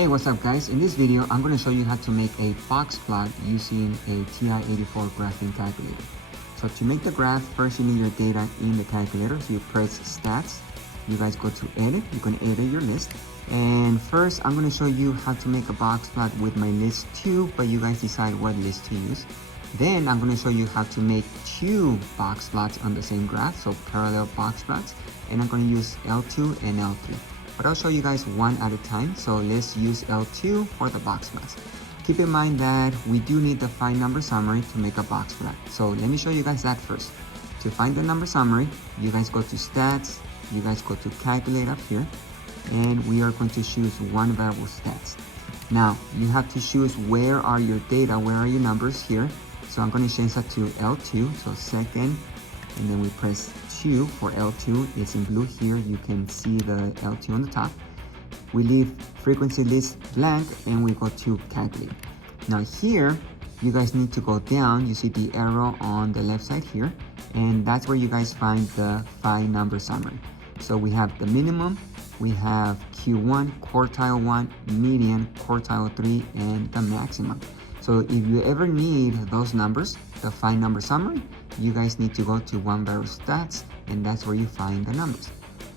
Hey, what's up guys? In this video, I'm going to show you how to make a box plot using a TI-84 graphing calculator. So to make the graph, first you need your data in the calculator. So you press stats, you guys go to edit, you can edit your list. And first, I'm going to show you how to make a box plot with my list 2, but you guys decide what list to use. Then I'm going to show you how to make 2 box plots on the same graph, so parallel box plots. And I'm going to use L2 and L3. But I'll show you guys one at a time. So let's use L2 for the box plots. Keep in mind that we do need the find number summary to make a box plot. So let me show you guys that first. To find the number summary, you guys go to stats, you guys go to calculate up here, and we are going to choose one variable stats. Now you have to choose where are your data, where are your numbers here. So I'm going to change that to L2, so second, and then we press 2 for L2. It's in blue here. You can see the L2 on the top. We leave frequency list blank and we go to calculate. Now here, you guys need to go down. You see the arrow on the left side here, and that's where you guys find the find number summary. So we have the minimum, we have Q1, quartile 1, median, quartile 3, and the maximum. So if you ever need those numbers, the find number summary, you guys need to go to one variable stats, and that's where you find the numbers.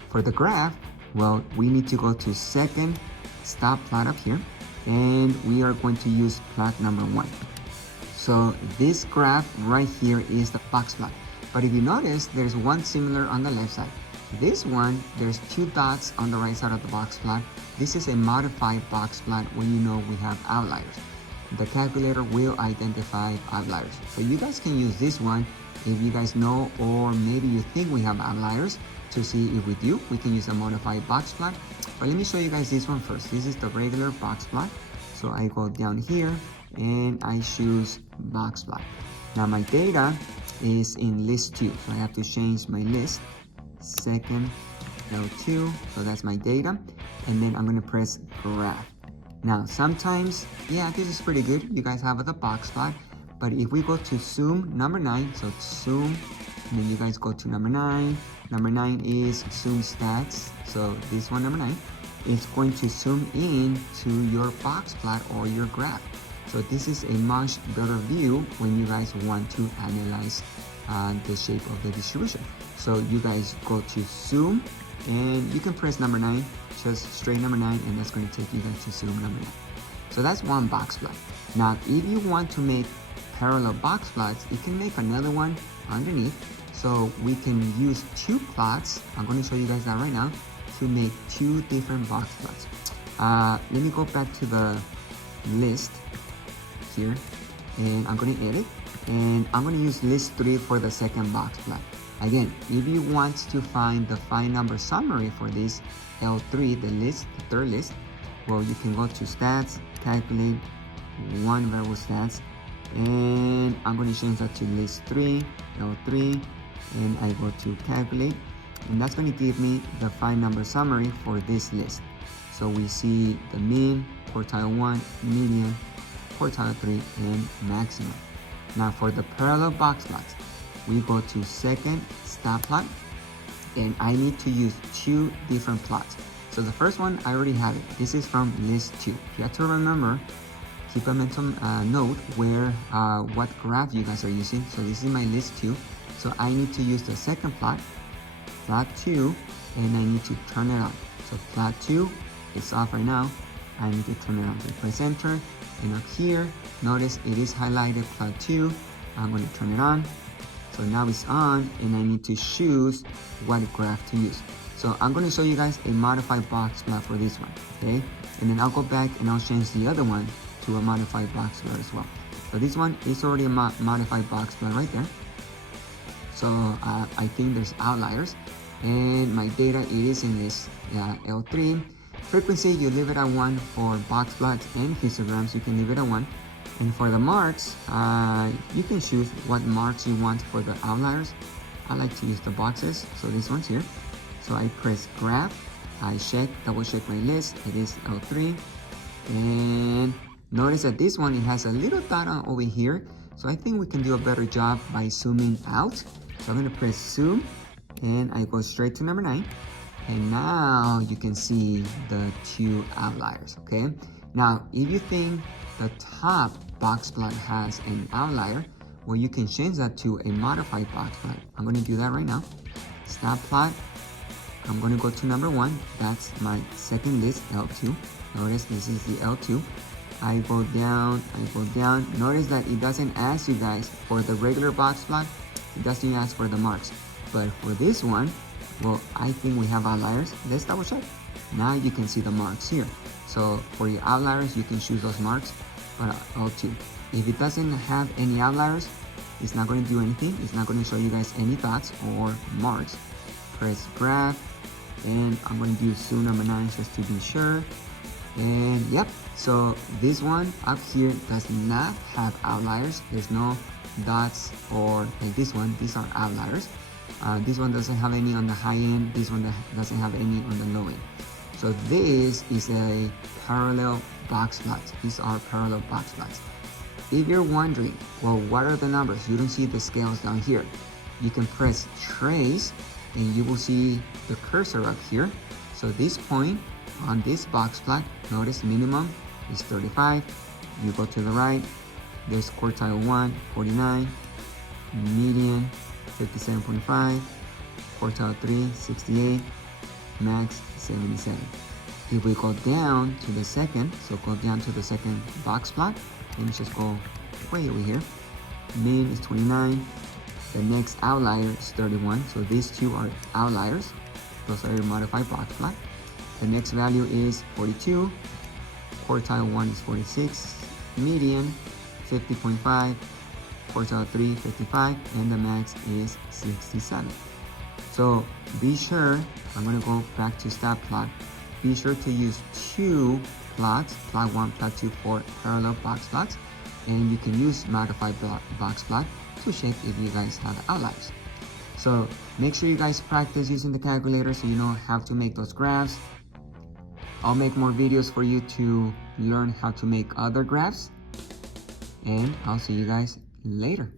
For the graph, well, we need to go to second stop plot up here, and we are going to use plot number 1. So this graph right here is the box plot. But if you notice, there's one similar on the left side. This one, there's 2 dots on the right side of the box plot. This is a modified box plot when you know we have outliers. The calculator will identify outliers. So you guys can use this one if you guys know, or maybe you think we have outliers. To see if we do, we can use a modified box plot. But let me show you guys this one first. This is the regular box plot. So I go down here and I choose box plot. Now my data is in list 2. So I have to change my list. Second L2. So that's my data. And then I'm going to press graph. Now, sometimes, yeah, this is pretty good. You guys have the box plot. But if we go to zoom number 9, so zoom, and then you guys go to number 9. Number 9 is zoom stats. So this one, number 9, is going to zoom in to your box plot or your graph. So this is a much better view when you guys want to analyze the shape of the distribution. So you guys go to zoom, and you can press number 9. Just straight number 9, and that's going to take you guys to zoom number 9. So that's one box plot. Now, if you want to make parallel box plots, you can make another one underneath. So we can use 2 plots. I'm going to show you guys that right now to make 2 different box plots. Let me go back to the list here, and I'm going to edit, and I'm going to use list 3 for the second box plot. Again, if you want to find the find number summary for this L3, the list, the third list, well, you can go to stats, calculate, one variable stats, and I'm going to change that to list 3, L3, and I go to calculate, and that's going to give me the find number summary for this list. So we see the mean, quartile 1, median, quartile 3, and maximum. Now for the parallel box plots, we go to second stop plot, and I need to use 2 different plots. So the first one, I already have it. This is from list 2. You have to remember, keep a mental note where what graph you guys are using. So this is my list 2. So I need to use the second plot, plot 2, and I need to turn it on. So plot 2 is off right now. I need to turn it on. So press enter, and up here, notice it is highlighted plot 2. I'm going to turn it on. So now it's on, and I need to choose what graph to use. So I'm going to show you guys a modified box plot for this one, okay? And then I'll go back and I'll change the other one to a modified box plot as well. So this one is already a modified box plot right there. So I think there's outliers, and my data, it is in this L3. Frequency, you leave it at 1 for box plots and histograms. You can leave it at 1. And for the marks, you can choose what marks you want for the outliers. I like to use the boxes, so this one's here. So I press graph, I double check my list, it is L3. And notice that this one, it has a little dot on over here. So I think we can do a better job by zooming out. So I'm going to press zoom, and I go straight to number 9. And now you can see the two outliers, okay? Now, if you think the top box plot has an outlier, well, you can change that to a modified box plot. I'm going to do that right now. Stat plot. I'm going to go to number 1. That's my second list, L2. Notice this is the L2. I go down. Notice that it doesn't ask you guys for the regular box plot. It doesn't ask for the marks. But for this one, well, I think we have outliers. Let's double check. Now you can see the marks here. So for your outliers, you can choose those marks for L2. If it doesn't have any outliers, it's not going to do anything. It's not going to show you guys any dots or marks. Press graph, and I'm going to do zoom number 9 just to be sure. And yep, so this one up here does not have outliers. There's no dots or like this one. These are outliers. This one doesn't have any on the high end. This one doesn't have any on the low end. So this is a parallel box plot. These are parallel box plots. If you're wondering, well, what are the numbers? You don't see the scales down here. You can press trace and you will see the cursor up here. So this point on this box plot, notice minimum is 35. You go to the right, there's quartile 1, 49, median 57.5, quartile 3, 68, max 77. If we go down to the second, so go down to the second box plot, let me just go way over here. Min is 29. The next outlier is 31. So these two are outliers. Those are your modified box plot. The next value is 42. Quartile 1 is 46. Median 50.5. Quartile 3, 55. And the max is 67. So be sure, I'm going to go back to stat plot. Be sure to use two plots, plot 1, plot 2 for parallel box plots. And you can use modified box plot to check if you guys have outliers. So make sure you guys practice using the calculator so you know how to make those graphs. I'll make more videos for you to learn how to make other graphs. And I'll see you guys later.